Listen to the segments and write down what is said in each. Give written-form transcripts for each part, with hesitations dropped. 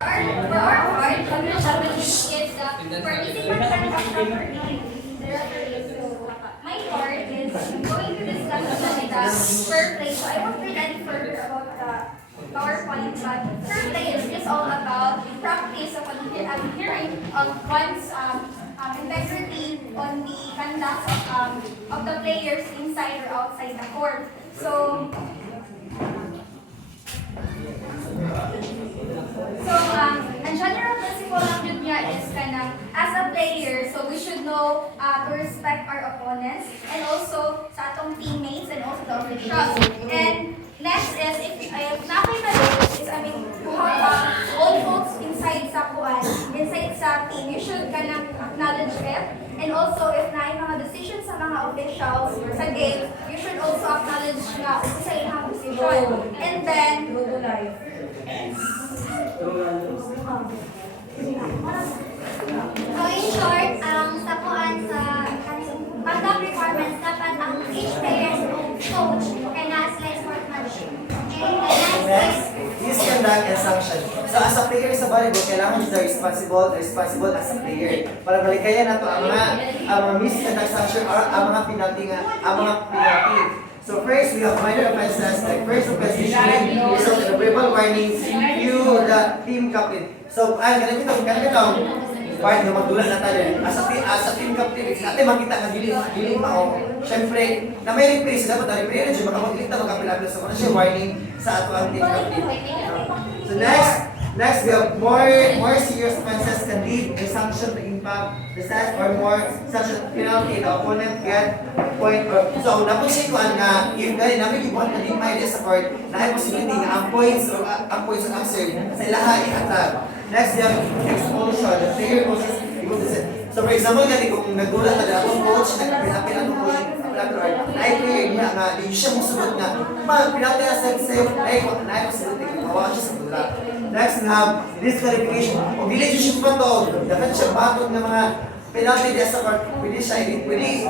For our part, is the participant of the referee. My part is going to discuss about the fair play. So I won't read any further about the PowerPoint, but fair play is just all about practice of adhering of one's integrity on the conduct of the players inside or outside the court. So ang general principle lang yun niya is kanang as a player, so we should know to respect our opponents and also sa atong teammates and also the officials. And next is if nakita is all folks inside sa kuan, inside sa team, you should kanang acknowledge it. And also if na mga decisions sa mga officials sa game, you should also acknowledge na sa ilang decision. And then So in short, sa kuan sa conduct requirements, dapat ang each player's coach kay na sila sportsmanship. Okay, Next is conduct and sanction. So as a player sa volleyball, kailangan siya responsible as a player. Para malikayan nato ang mga misconduct sanction or ang mga penalty. So first, we have minor offenses like first offense issuing result in a verbal warning to the team captain. So, ganito part na magdulan na tayo. As a team captain, natin makita nga giling mao. Siyempre, na may referee, dapat na referee rin siya makapaglikta, magkapilaglo sa mga siya warning sa ato ang team captain. So next we have more serious offenses can lead a sanction to impact the set or more sanction penalty the opponent get point or so napunsikuan nga if gani namin ibuhat na lima sa court na ay possibility nga ang points or answer sa ilaha ihatag. Next we have expulsion. The player goes so for example gani kung nagdulat na akong coach nagpinapin ang coach na ay player niya nga di siya musugot nga pinapin na sa ay possibility kawawa siya sa dulat. Next, we have disqualification. Kung dili siya patog, dapat siya batog ng mga penalty diya sa court, pwede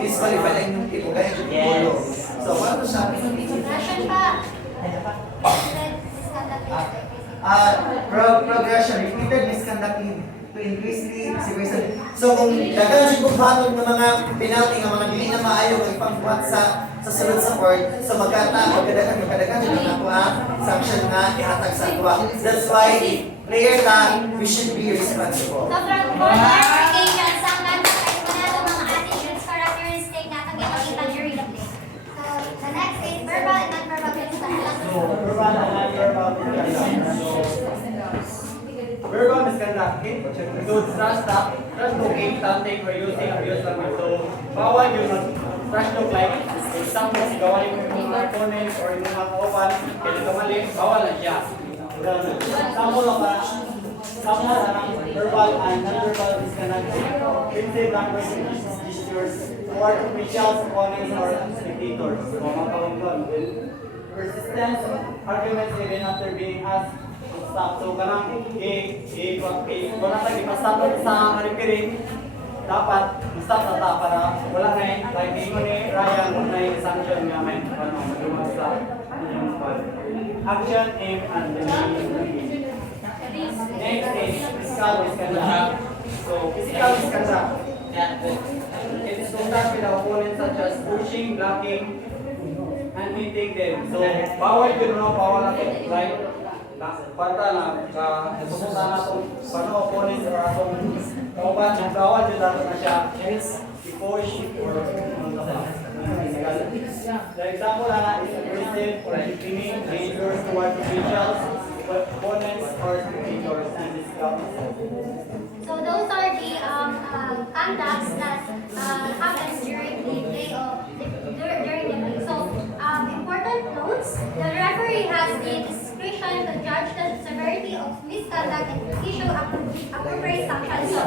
disqualify lang yung tipo, kaya yung polo. So, paano siya? progression pa. Progression, repeated misconduct to increase the severity. So, kung dagan siya kung batog ng mga penalty, ng mga dili na maayo, magpangbuhat sa sunod sa court, so magkadagan yung nakuha sanction na ihatag sa kuha. That's why player na we should be responsible. So from board clarification, sa mga attitudes, characteristic na makita during the play. So the next is verbal and non-verbal misconduct. Verbal and non-verbal misconduct. Verbal misconduct includes trash talking, taunting, or using abuse language. So, bawal yung trash talk like, for example, sigawan yung mga opponents or yung mga kauban, kaya kamali, bawal na siya. Example ng verbal and non-verbal misconduct. Offensive language gestures toward officials, opponents, or spectators. So, mga kauban. Persistence, arguments even after being asked to stop. So, kanang kung natag ipastop sa referee, dapat stop na ta para wala na like ingon ni Ryan na sanction nga may magdumag sa inyong action, aim, and delivery. Next is physical misconduct. So, physical misconduct. It is conduct with the opponent such as pushing, blocking, and hitting them. So, bawal yun, bawal na ito. Like, panta na, susunta na itong paano opponent or atong kauban, bawal yun dapat na siya i-push or the example na is aggressive or threatening behaviors towards officials, opponents, or spectators, and physical. So those are the conducts that happens during the play during the play. So important notes: the referee has the discretion to judge the severity of misconduct and issue appropriate sanctions. So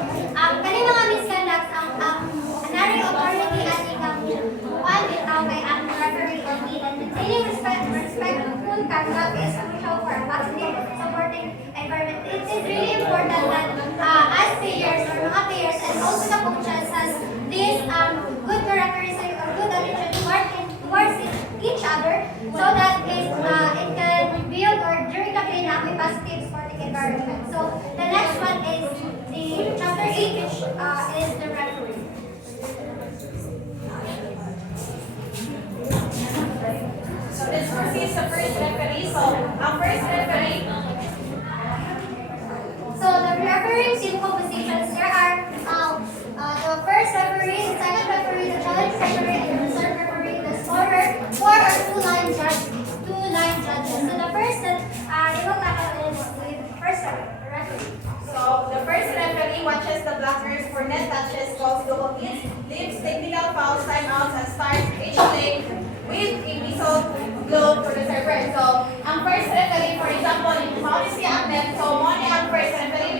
kanina mga misconducts ang another authority at ikang one bitaw kay ang referee or lead. Maintaining respectful conduct is crucial for a positive supporting environment. It is really important that as players or mga players and also the coaches has this good characteristic or good attitude towards each other so that it can build or during the play na may positive sporting environment. So the next one is the chapter 8, which is the referee. So let's proceed sa first referee. So, ang first referee, So the referee team compositions, there are the first referee, the second referee, the challenge referee, and the third referee, the scorer, 4 or 2-line judges. So the first that they will tackle is with the first referee. so the first referee watches the blockers for net touches, calls double hits, leaves technical fouls, timeouts, and starts each play with a whistle blow for the server. So, ang first referee, for example, yung foul is ang net, so money ang first referee,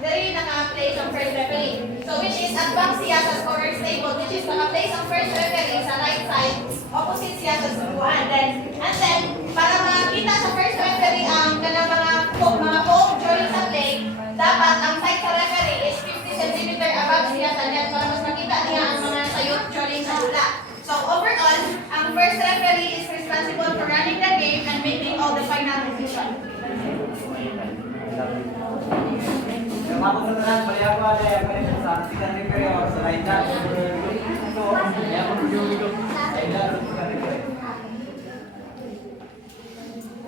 dili naka-place ang first referee. So, which is advance siya sa scorer's table, which is naka-place ang first referee sa right side, opposite siya sa subuan. And then, para makita sa first referee ang kanang mga foul during sa play, dapat ang side sa referee is 50 cm above siya sa net para mas makita niya ang mga sayot during sa dula. So overall, ang first referee is responsible for running the game and making all the final decisions. Yung ako sa tanan, bali ako ada yang kaya sa second referee o sa right hand. So, kaya ako video sa ila sa second referee.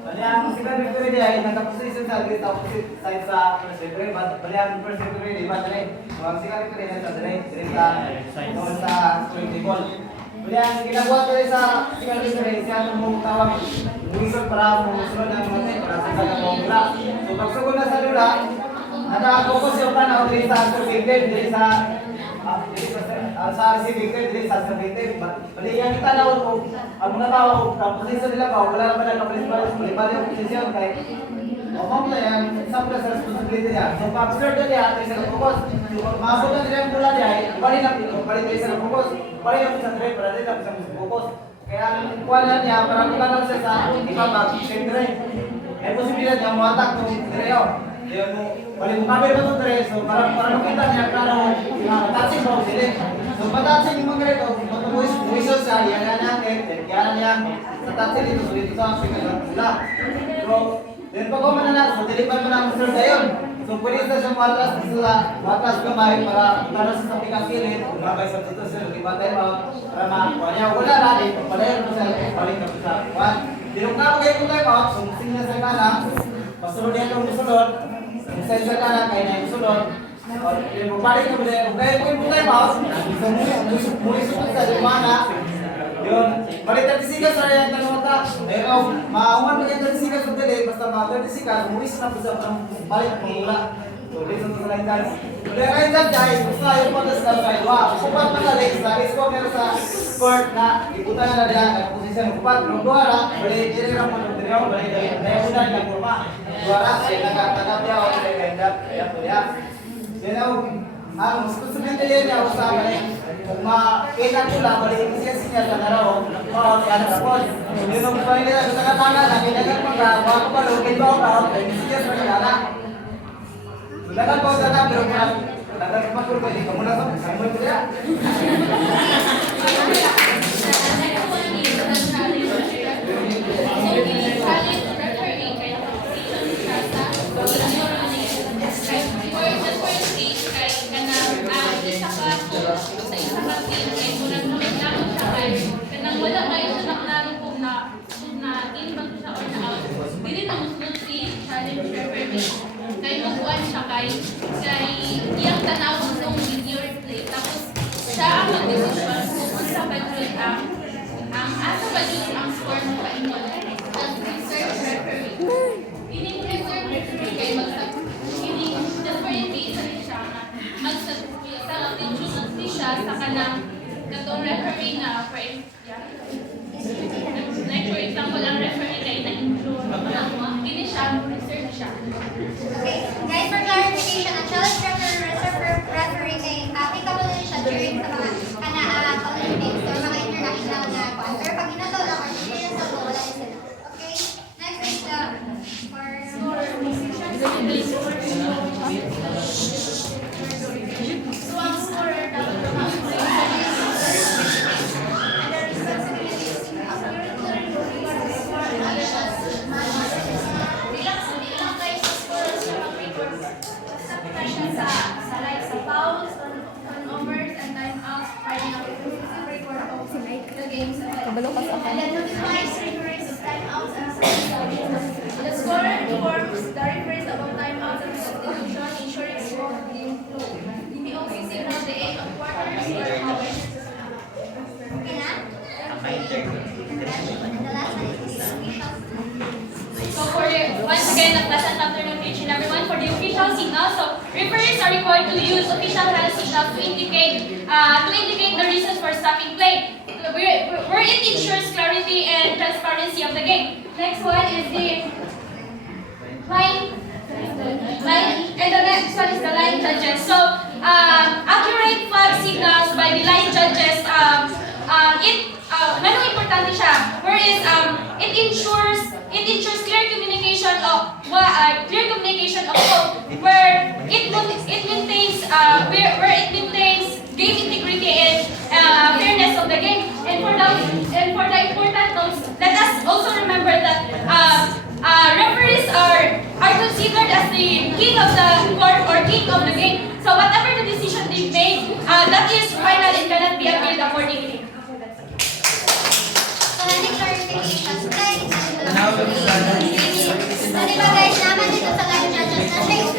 Bali ang second referee dia ay naka-position sa grid opposite side sa first referee. Bali ang first referee di ba dali? So ang second referee na sa dali sa scoring table. Bali ang ginagawa ko sa second referee siya mong tawag whistle para musunod ang mga para sa kanyang bola. So pagsugod na sa dula, naka-focus yung panahon dili sa scoring game dili sa receiving game dili sa serving game. Bali yang kita lawan ko ang mga tao ang posisyon nila ba wala naman ang bali yung posisyon kay omong na yan sa responsibility niya. So pag-serve na niya at isa focus. Maabot na nila yung bola niya bali na isa focus. Bali na sa drive para nila sa focus. Kaya ang kuha na niya para makalaw siya sa ibabag siyempre. May posibilidad niya mo-attack kung direo. Yun mo, bali mo kabir ba itong tres, so para makita niya klaro, touching ba sila. So patouching yung mga ganito, buwisos siya, yan natin, yan niya, sa touching dito, so dito ang pinagawa sila. So, then pag kumana na, so dilipan mo na ang serve na yun. So pwede sa siyang matras kamay para sa pikang kilid, umabay sa dito sila, di ba tayo para makakuha niya. Wala na, palayan mo sa balik na sa kuhan. Dinong na pag kayo tayo out, so tingnan sa kanan, pasunod yan kung musunod, kung sa kanan, kaya na yung sunod. Yung balik na muli, kung kayo kung tayo out, so muli sunod sa lumana, yun, balik 30 sikas sa yung tanong mata. Pero, maaungan mo yung 30 sikas sa dili, basta mga 30 sikas, mulis na po sa balik na mula. So, listen to the line guys. Kaya ngayon dyan guys, basta yung pagkas na sa iwa. Kupat na legs na, isko meron sa court na iputan na dyan, ang posisyon kupat. Nung duwara, balik, dirira mo nung diriyo, balik, dahil una niya kurma. Duwara, ay nagkatanap niya, o nagkakendap, kaya po niya. Yan ang responsibility niya ako sa akin. Kung makita ko lang, balik siya siya sa naraw, o siya na po. Yung nung pwede nila sa katanga, nakinagan mo ka, baka pa lugin ba ako ka, pwede siya sa kanila. Dapat kau sana berubah, dapat cepat berubah di kamu langsung kamu itu ya. Kay magkuhan siya kay iyang tanawag ng video replay. Tapos siya ang mag-decision kung unsa ba yun ang asa ba yun ang score mo ka inyo. Ang reserve referee. Ining reserve referee kay ining different reason siya nga magsag-decision siya sa kanang katong referee nga for example ang referee kay na-include. Kini siya, reserve siya. Okay, guys, for clarification, ang challenge referee ay applicable din siya during sa mga Olympics or mga international na kwan. Pero pag inato lang or hindi na sa wala na sila. Okay, next is the So, ang scorer dapat impression sa fouls, turnovers, and timeouts para na record of the games. And then notifies referees of timeouts and substitutions. The scorer informs the referees about timeouts and substitution, ensuring smooth game flow. You may also signal the end of quarters or hours. Okay na? And the last one is the official. So once again, a pleasant afternoon to each and everyone. For the official signal, so referees are required to use official hand signals to indicate the reasons for stopping play, where it ensures clarity and transparency of the game. Next one is the line, and the next one is the line judges. So accurate flag signals by the line judges, ganun importante siya, whereas it ensures clear communication of code, where it maintains game integrity and fairness of the game. And for the important notes, let us also remember that referees are considered as the king of the court or king of the game. So whatever the decision they make, that is final and cannot be appealed accordingly. So, any clarifications, guys? So, di ba guys, naman dito sa line judges na siya yung